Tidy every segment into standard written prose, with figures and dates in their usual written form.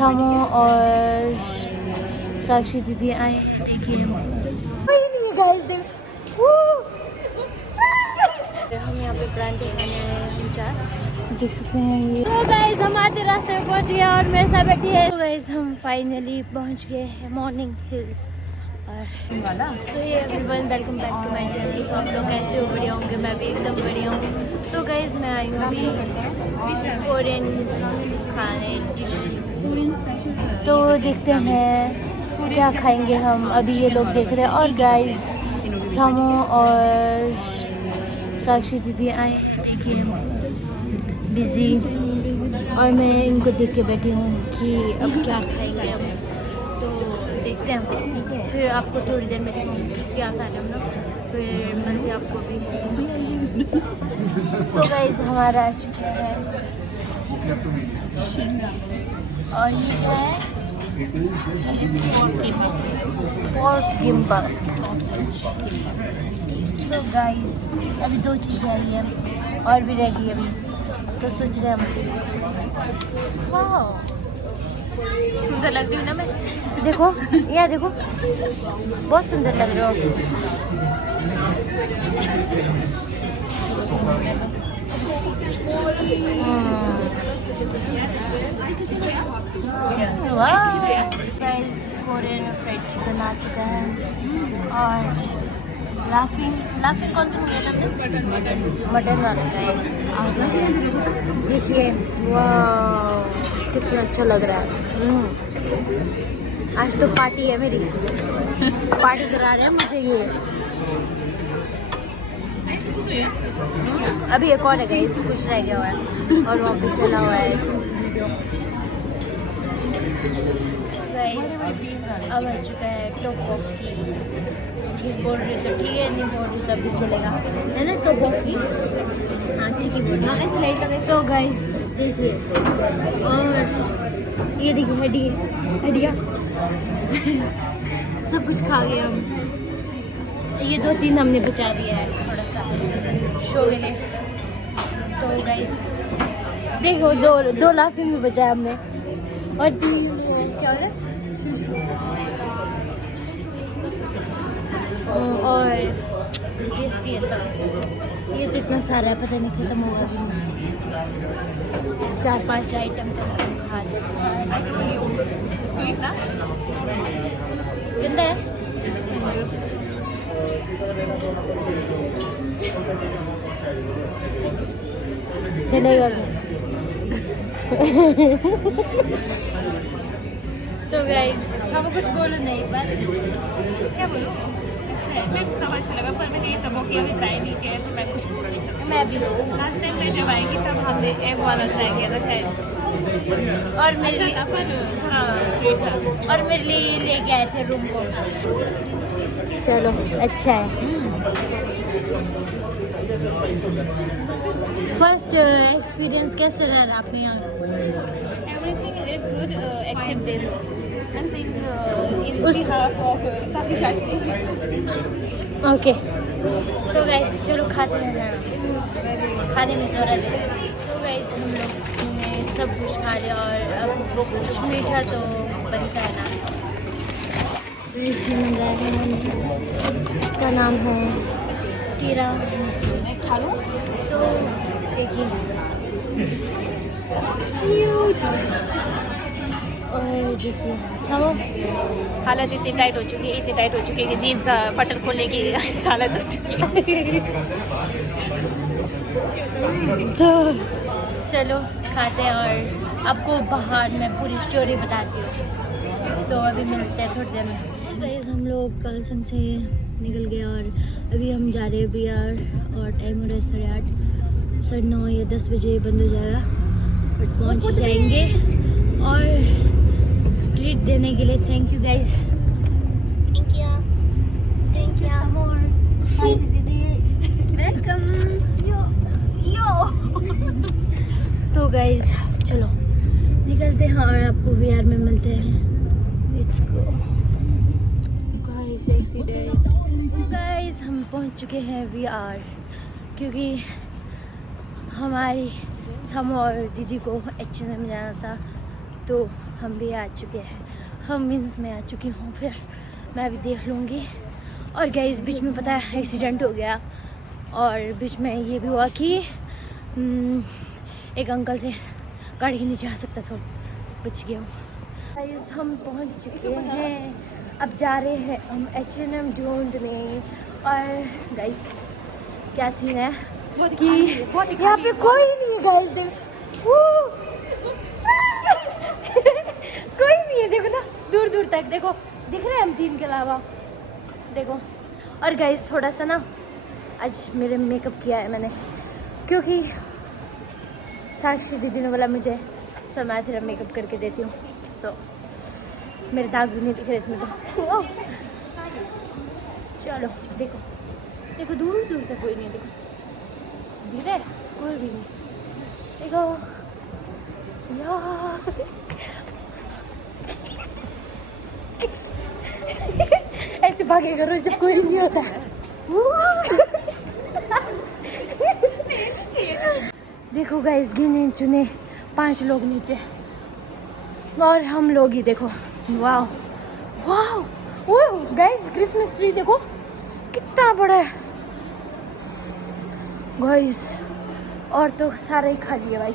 सामो और साक्षी दीदी आए। देखिए गाइस हम यहाँ पे परांठे खाने आए हैं, हम चार देख सकते हैं ये। तो गाइस हम आधे रास्ते में पहुँच गए और मेरे साथ बैठी है। तो गाइस हम फाइनली पहुँच गए हैं मॉर्निंग हिल्स। और सो ये everyone welcome back to my channel. So आप लोग कैसे हो? बढ़िया होंगे, मैं भी एकदम बढ़िया हूँ। तो गाइस मैं आई हूँ अभी कोरियन खाने डिश, तो देखते हैं क्या खाएंगे हम। अभी ये लोग देख रहे हैं। और गाइस सामो और साक्षी दीदी आए, देखिए बिजी, और मैं इनको देख के बैठी हूँ कि अब क्या खाएंगे हम। तो देखते हैं, फिर आपको थोड़ी देर में दिखाऊंगी क्या खा रहे हम लोग, फिर मिलते आपको भी। तो गाइस हमारा आ चुका है और ये क्या है? पोर्क किम्बा। तो गाइस अभी दो चीज़ें आई हैं और भी रह गई अभी, तो सोच रहे हम। वाह सुंदर लग रही हूँ ना मैं? देखो यहाँ देखो, बहुत सुंदर लग रहे हो। गाइस कोरियन फ्राइड चिकन आ चुका है। और लाफिंग कौन सी है तुमने? मटन वाला गाइस। देखिए वाह कितना अच्छा लग रहा है। आज तो पार्टी है मेरी, पार्टी करा रहे हैं मुझे ये। अभी एक और है गाइस, कुछ रह गया हुआ है और वहाँ पे चला हुआ है गाइस। अब आ चुका है टोपोकी। ठीक बोल रही तो ठीक है, नहीं बोल रही तब भी चलेगा, है ना टोपोकी? हाँ ठीक है बोल रही। ऐसे लाइट लगा। तो गाइस देखिए, और ये देखिए हड्डियाँ सब कुछ खा गए हम। ये 2-3 हमने बचा दिया है थोड़ा सा शो के लिए। तो गाइस देखो दो लाफिंग भी बचा हमने और 3 क्या हो रहा है और टेस्टी है सब। ये तो इतना सारा है, पता नहीं खत्म होगा भी। 4-5 आइटम तो हम खा रहे हैं। स्वीट ना गंदा है। चलेगा तो गाइस हम कुछ बोलो नहीं, पर क्या बोलूँ? मैं सब अच्छा लगा, पर मैंने ये टोपोकी अभी ट्राई नहीं किया तो मैं कुछ बोल नहीं सकती। मैं भी लास्ट टाइम मैं जब आएगी तब हमने एग वाला ट्राई किया था शायद, और मेरे लिए थोड़ा स्वीट था, और मेरे लिए लेके आए थे रूम को। चलो अच्छा है। फर्स्ट एक्सपीरियंस कैसा रहा आपके यहाँ? Everything is good except this. I'm saying in behalf of Sakshi Shashti. Okay तो गाइस चलो खाते हैं, खाने में ज़रूरत है। तो गाइस हम लोग ने सब कुछ खा लिया और अब कुछ मीठा तो बनता है ना। तो इसी में जाएगा हमने, इसका नाम है टीरा। खा लो तो देखिए, और देखिए हालत इतनी टाइट हो चुकी है कि जीन्स का बटन खोलने की हालत हो चुकी है। तो चलो खाते हैं और आपको बाहर मैं पूरी स्टोरी बताती हूँ। तो अभी मिलते हैं थोड़ी देर में। गाइस हम लोग कल संग से निकल गए और अभी हम जा रहे हैं बिहार, और टाइम हो रहा है 8:30, 9:30 या 10 बजे बंद हो जाएगा, बट पहुँच जाएंगे। और ट्रीट देने के लिए thank you guys. Thank you more दीदी, वेलकम यो। तो गाइस चलो निकलते हैं और आपको बिहार में मिलते हैं। इसको गाइस हम पहुंच चुके हैं बिहार, क्योंकि हमारी हम और दीदी को H&M जाना था, तो हम भी आ चुके हैं। हम मीन्स मैं आ चुकी हूँ, फिर मैं भी देख लूँगी। और गाइस बीच में पता है एक्सीडेंट हो गया, और बीच में ये भी हुआ कि एक अंकल से गाड़ी के नीचे आ सकता था, बच गया हूँ। गाइस हम पहुँच चुके हैं, अब जा रहे हैं हम H&M ढूंढने। और गाइस क्या सीन है कि यहाँ पे कोई नहीं है गाइस, देखो कोई नहीं है, देखो ना दूर दूर तक, देखो दिख रहे हैं हम तीन के अलावा, देखो। और गाइस थोड़ा सा ना आज मेरे मेकअप किया है मैंने, क्योंकि साक्षी दीदी ने बोला मुझे चल मैं तेरा मेकअप करके देती हूँ, तो मेरे दाग भी नहीं दिख रहे इसमें तो। चलो देखो देखो दूर दूर तक कोई नहीं है, देखो दिख रहा है कोई भी नहीं, देखो यार ऐसे भागे करो जब कोई नहीं होता। देखो गाइस गिने चुने 5 लोग नीचे, और हम लोग ही देखो। वाह वाह वो गाइस क्रिसमस ट्री देखो कितना बड़ा है गाइस, और तो सारा ही खाली है भाई,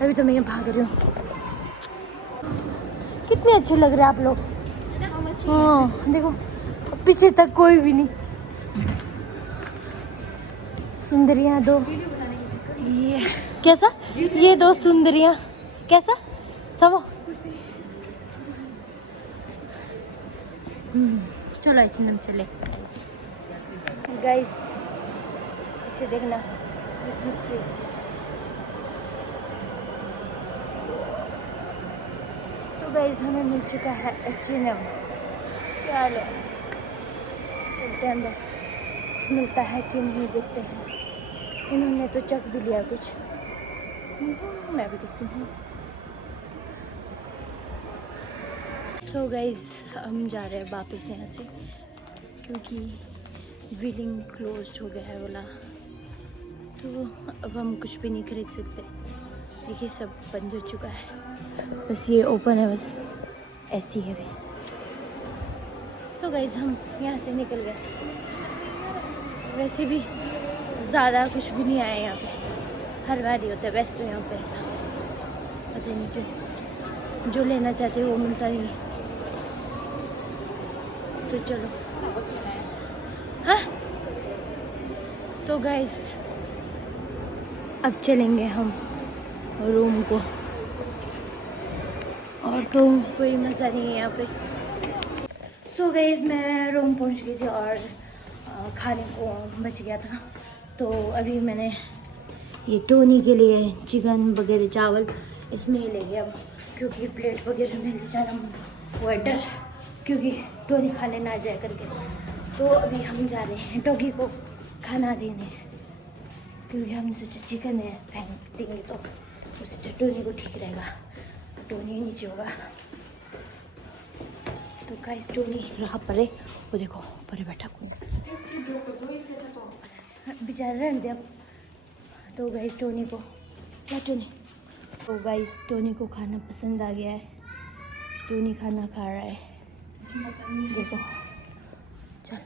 तभी तो मैं ये भाग रही हूँ। कितने अच्छे लग रहे हैं आप लोग। हाँ देखो पीछे तक कोई भी नहीं, सुंदरियाँ दो, ये कैसा, ये 2 सुंदरियाँ कैसा सब। चलो H&M चले गाइस, पीछे देखना क्रिसमस ट्री। तो गाइस हमें मिल चुका है H&M, चलो चलते हैं अंदर, कुछ मिलता है कि नहीं देखते हैं। इन्होंने तो चक भी लिया कुछ, मैं भी देखती हूँ। सो गाइस हम जा रहे हैं वापस यहाँ से, क्योंकि बिलिंग क्लोज हो गया है बोला, तो अब हम कुछ भी नहीं खरीद सकते। देखिए सब बंद हो चुका है, बस ये ओपन है, बस ऐसी है भी। तो गाइस हम यहाँ से निकल गए, वैसे भी ज़्यादा कुछ भी नहीं आया यहाँ पे, हर बार ही होता है वैसे तो यहाँ पे ऐसा, पता नहीं क्यों जो लेना चाहते वो मिलता नहीं है। तो चलो हाँ, तो गाइस अब चलेंगे हम रूम को, और तो कोई मज़ा नहीं है यहाँ पे। सो गाइस मैं रूम पहुँच गई थी, और खाने को बच गया था, तो अभी मैंने ये टोनी के लिए चिकन वगैरह चावल इसमें ही ले गया, क्योंकि प्लेट वगैरह में ले जाना वेटर, क्योंकि टोनी खाने ना जाए करके। तो अभी हम जा रहे हैं डॉगी को खाना देने, क्योंकि हम सोचे चिकन है फेंक देंगे तो उससे टोनी को ठीक रहेगा, टोनी नीचे होगा। तो गाइस टोनी रहा परे, वो देखो परे बैठा बेचारा रहने दे अब। तो गाइस टोनी को क्या टोनी, तो गाइस टोनी को खाना पसंद आ गया है, टोनी खाना खा रहा है, देखो चल।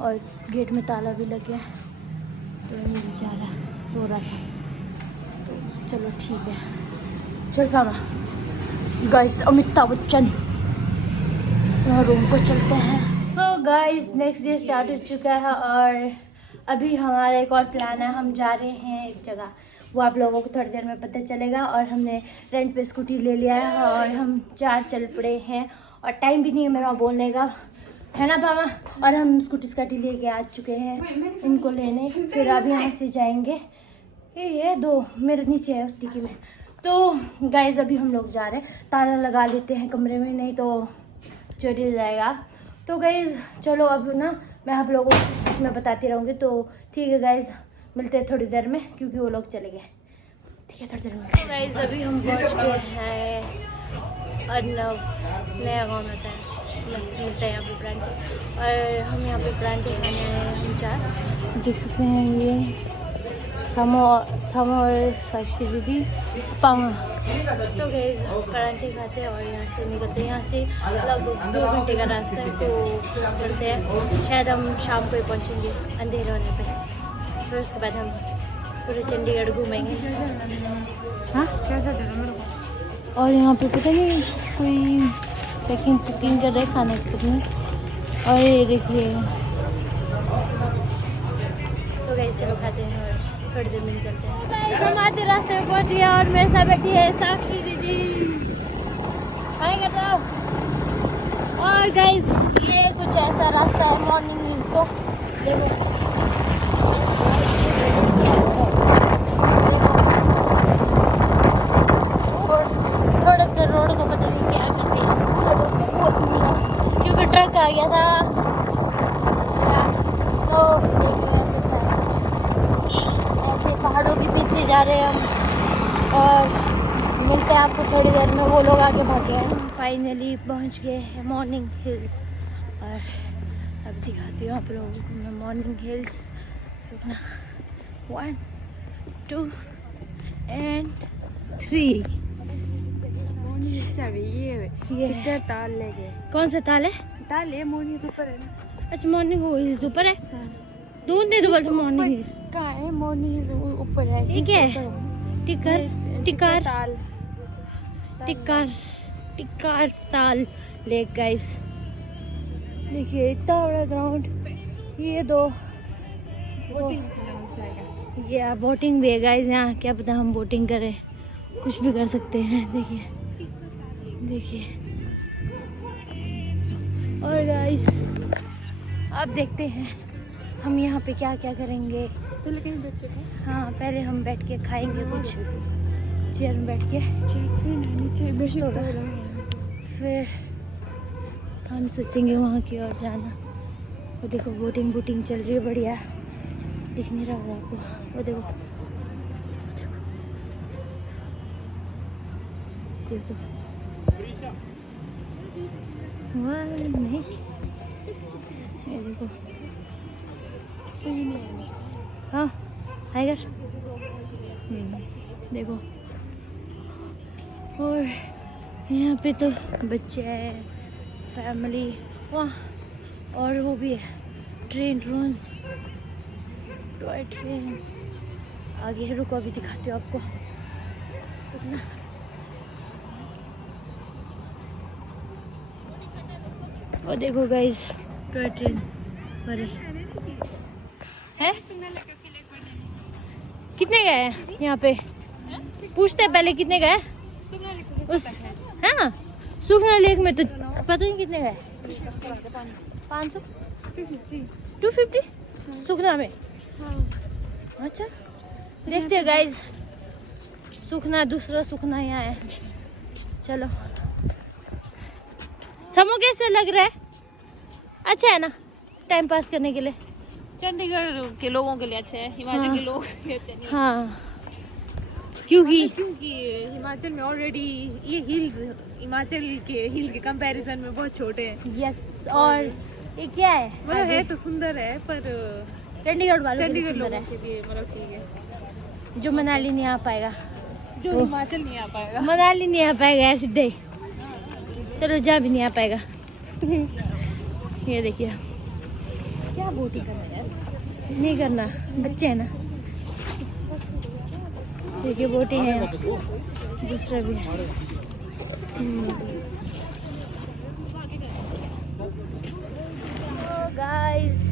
और गेट में ताला भी लग गया है, टोनी बेचारा सो रहा था, तो चलो ठीक है चल पामा। गाइस अमिताभ बच्चन रूम को चलते हैं। So guys next day start हो चुका है, और अभी हमारा एक और प्लान है, हम जा रहे हैं एक जगह, वो आप लोगों को थोड़ी देर में पता चलेगा। और हमने रेंट पे स्कूटी ले लिया है, और हम 4 चल पड़े हैं, और टाइम भी नहीं है मेरा बोलने का, है ना पामा। और हम स्कूटी स्काटी लेके आ चुके हैं इनको लेने, फिर अभी यहाँ से जाएंगे। ये 2 मेरे नीचे है उस टिकी में। तो गाइस अभी हम लोग जा रहे हैं, ताला लगा लेते हैं कमरे में, नहीं तो चोरी हो जाएगा। तो गाइस चलो अब ना मैं आप लोगों को कुछ मैं बताती रहूँगी, तो ठीक है गाइस मिलते हैं थोड़ी देर में, क्योंकि वो लोग चले गए। ठीक है थोड़ी देर में। तो गाइस अभी हम पहुँच गए हैं अर्नव नया गाँव में था, मस्त मिलता है यहाँ पे परांठे, और हम यहाँ पे परांठे खाने आए हैं हम 4, देख सकते हैं। ये सामो और साक्षी दीदी पामा तो गाइस परांठे खाते हैं और यहाँ से निकलते हैं। यहाँ से लगभग 2 घंटे का रास्ता है, तो चलते हैं। शायद हम शाम को ही पहुँचेंगे अंधेरे होने पे। फिर उसके बाद हम पूरे चंडीगढ़ घूमेंगे। हाँ और यहाँ पे पता नहीं कोई पैकिंग कर रहे हैं खाने की। और ये देखिए, तो गाइस चलो खाते हैं और थोड़ी देर में निकलते हैं। गाइस हम आधे रास्ते में पहुंच गए और मेरे साथ बैठी है साक्षी दीदी। आएंगे तो। और गाइस ये कुछ ऐसा रास्ता है मॉर्निंग हिल्स को। देखो थोड़ा सा रोड को पता नहीं क्या करते हैं क्योंकि ट्रक आ गया था। तो देखिए ऐसे पहाड़ों के बीच से जा रहे हैं हम और मिलते हैं आपको थोड़ी देर में। वो लोग आगे भागे हैं। हम फाइनली पहुंच गए हैं मॉर्निंग हिल्स और अब दिखाती हूँ आप लोगों को मैं मॉर्निंग हिल्स। 1 2 and 3। ये ताल ले गए। कौन सा ताल है? ताल है मॉर्निंग ऊपर है ना। अच्छा मॉर्निंग हिल्स ऊपर है। दूर नहीं तो बोलते मॉर्निंग हिल्स कहाँ है? मॉर्निंग ऊपर है। ये क्या है? टिक्कर ताल लेक। गाइस देखिए इतना बड़ा ग्राउंड। ये दो ये बोटिंग भी है गाइस यहाँ। क्या पता हम बोटिंग करें, कुछ भी कर सकते हैं। देखिए और गाइस अब देखते हैं हम यहाँ पे क्या क्या करेंगे। पहले कहीं बैठ के खाएं? हाँ पहले हम बैठ के खाएंगे कुछ चेयर में बैठ के। नीचे बेशक हो रहा है। फिर हम सोचेंगे वहाँ की ओर जाना। वो देखो बोटिंग चल रही है बढ़िया। दिख नहीं रहा होगा आपको? वो देखो वाह नाइस। ये देखो सही नहीं है। हाँ टाइगर देखो। और यहाँ पे तो बच्चे हैं, फैमिली वाह। और वो भी है टॉय ट्रेन आगे है। रुको अभी दिखाती हूँ आपको। रुकना। और देखो गाइस टॉय ट्रेन पर है। कितने गए हैं यहाँ पे? पूछते हैं पहले कितने गए उस। हाँ सुखना लेक में तो पता नहीं कितने गए। 500 250 सुखना में। अच्छा देखते हैं गाइस। सुखना दूसरा सुखना यहाँ है। चलो समो कैसे लग रहा है? अच्छा है ना टाइम पास करने के लिए? चंडीगढ़ के लोगों के लिए अच्छा है। हिमाचल के लोग कहते नहीं। हाँ क्योंकि हिमाचल में ऑलरेडी ये हिल्स हिमाचल के हिल्स के कंपैरिजन में बहुत छोटे हैं। यस और ये क्या है? मतलब है तो सुंदर है पर चंडीगढ़ वालों के लिए चंडीगढ़ सुंदर लोगों है। के लिए मतलब ठीक है। जो मनाली नहीं आ पाएगा, जो हिमाचल नहीं आ पाएगा। मनाली नहीं आ पाएगा यार सीधे ही। चलो जहाँ भी नहीं आ पाएगा। ये देखिए क्या बोटिंग करना है यार? नहीं करना, बच्चे हैं ना। देखिए बोटिंग है, दूसरा भी है। गाइस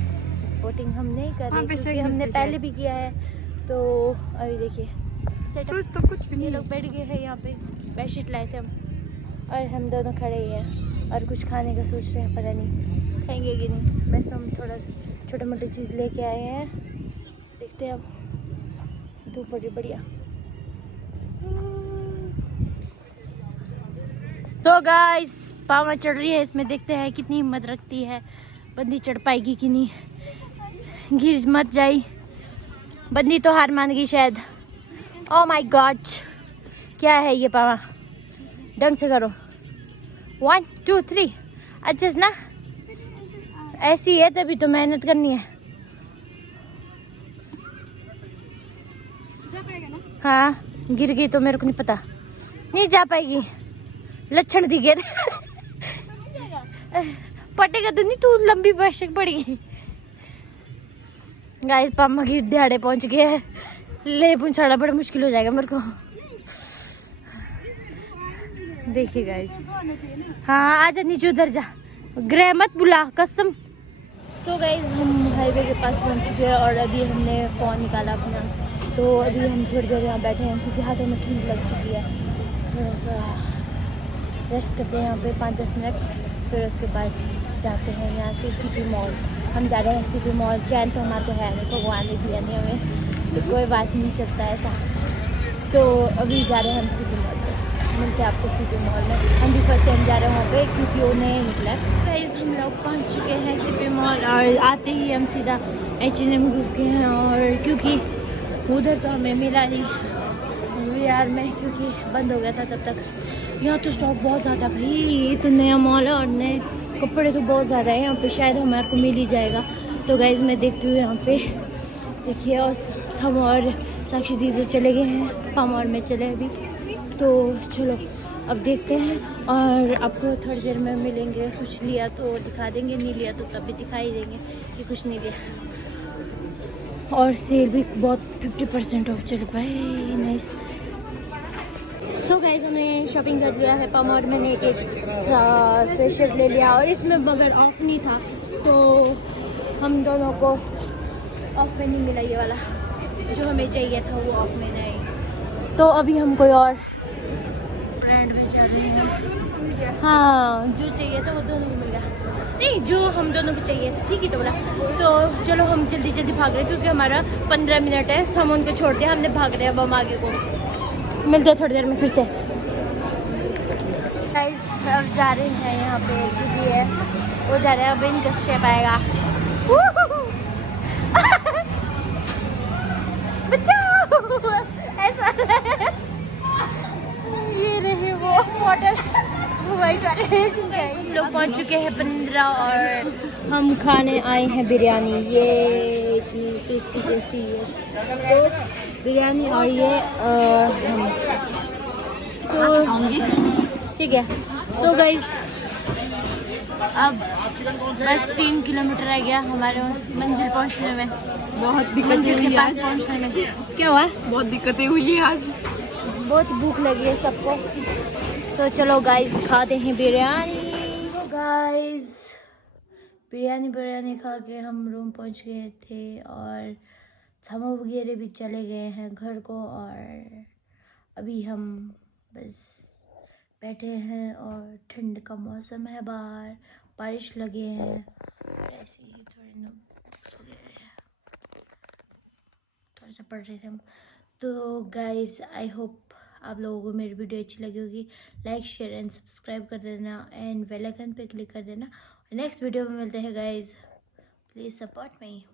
बोटिंग हम नहीं कर रहे क्योंकि हमने पहले भी किया है। तो अभी देखिए सेटअप तो कुछ भी ये नहीं। लोग बैठ गए हैं यहाँ पे। बेडशीट लाए थे हम और हम दोनों खड़े ही हैं और कुछ खाने का सोच रहे हैं। पता नहीं खाएंगे कि नहीं। बस हम थोड़ा छोटे मोटे चीज़ लेके आए हैं। देखते हैं अब। धूप बड़ी बढ़िया। तो गाइस पावा चढ़ रही है इसमें। देखते हैं कितनी हिम्मत रखती है बंदी, चढ़ पाएगी कि नहीं। गिर मत जाई, बंदी तो हार मान गई शायद। ओह माय गॉड क्या है ये पावा? ढंग से करो। 1 2 3 अच्छे से ना। ऐसी है तभी तो मेहनत करनी है। हाँ गिर गई तो मेरे को नहीं पता। नहीं जा पाएगी, लक्षण दिखे पटेगा तो नहीं, तू लंबी बैशक पड़ेगी। गाइस पापा की दिहाड़े पहुंच गए हैं, ले पहुंचाना बड़ा मुश्किल हो जाएगा मेरे को। देखिए गाइस, हाँ आजा नीचे उधर जा, ग्रह मत बुला कसम। सो गाइस हम हाईवे के पास पहुंच चुके हैं और अभी हमने फ़ोन निकाला अपना, तो अभी हम थोड़ी देर यहाँ बैठे हैं क्योंकि हाथों में ठंड लग चुकी है। थोड़ा सा रेस्ट करते हैं यहाँ पे 5-10 मिनट, फिर उसके बाद जाते हैं यहाँ से सिटी मॉल। हम जा रहे हैं सिटी मॉल। चैन तो हमारे को है नहीं, भगवान ने दिया नहीं हमें, तो कोई बात नहीं चलता ऐसा। तो अभी जा रहे हैं हम सिटी मॉल, मिलते हैं आपको सिटी मॉल में। हम भी फर्स्ट टाइम जा रहे हैं वहाँ पे क्योंकि वो नहीं निकला। गाइस हम लोग पहुँच चुके हैं सिटी मॉल और आते ही हम सीधा H&M घुस गए हैं, और क्योंकि उधर तो हमें मिला नहीं VR में क्योंकि बंद हो गया था तब तक। यहाँ तो स्टॉक बहुत ज़्यादा, भाई इतना नया मॉल है और नए कपड़े तो बहुत ज़्यादा है यहाँ पे, शायद हमारे को मिल ही जाएगा। तो गाइस मैं देखती हूँ यहाँ पे, देखिए। और हम और साक्षी दीदी चले गए हैं, हम और में चले अभी, तो चलो अब देखते हैं और आपको थोड़ी देर में मिलेंगे। कुछ लिया तो दिखा देंगे, नहीं लिया तो तब भी दिखाई देंगे कि कुछ नहीं लिया। और सेल भी बहुत 50% ऑफ चल भाई, नाइस। सो गाइस हमने शॉपिंग कर लिया है पम, और मैंने एक स्वेटशर्ट ले लिया और इसमें मगर ऑफ नहीं था, तो हम दोनों को ऑफ में नहीं मिला ये वाला, जो हमें चाहिए था वो ऑफ में नहीं। तो अभी हम कोई और ब्रांड में चल रहे हैं। हाँ जो चाहिए था वो दोनों को मिल गया, नहीं जो हम दोनों को चाहिए था, ठीक है। तो बोला तो चलो हम जल्दी जल्दी भाग रहे हैं क्योंकि हमारा 15 मिनट है, तो हम उनको छोड़ दिया, हमने भाग रहे हैं अब हम आगे को। मिलते हैं थोड़ी देर में फिर से। गाइस अब जा रहे हैं यहाँ पे दीदी है, वो जा रहे हैं, अब इनका शेप आएगा। बचाओ ऐसा ये रहे वो मॉडल वाइट वाले। हम लोग पहुँच चुके हैं 15 और हम खाने आए हैं बिरयानी। ये टेस्टी टेस्टी ये बिरयानी और ये हम तो ठीक है। तो गाइस अब बस 3 किलोमीटर रह गया हमारे मंजिल पहुंचने में। बहुत दिक्कतें हुई है आज, पहुंचने में क्या हुआ? बहुत दिक्कतें हुई है आज, बहुत भूख लगी है सबको, तो चलो गाइस खाते हैं बिरयानी। तो गाइस बिरयानी खा के हम रूम पहुंच गए थे और हम वगैरह भी चले गए हैं घर को, और अभी हम बस बैठे हैं और ठंड का मौसम है, बाहर बारिश लगे हैं, ऐसे ही थोड़े नोट्स वगैरह थोड़ा सा पढ़ रहे थे हम। तो गाइस आई होप आप लोगों को मेरी वीडियो अच्छी लगी होगी। लाइक शेयर एंड सब्सक्राइब कर देना एंड बेल आइकन पे क्लिक कर देना। नेक्स्ट वीडियो में मिलते हैं गाइस, प्लीज़ सपोर्ट मी।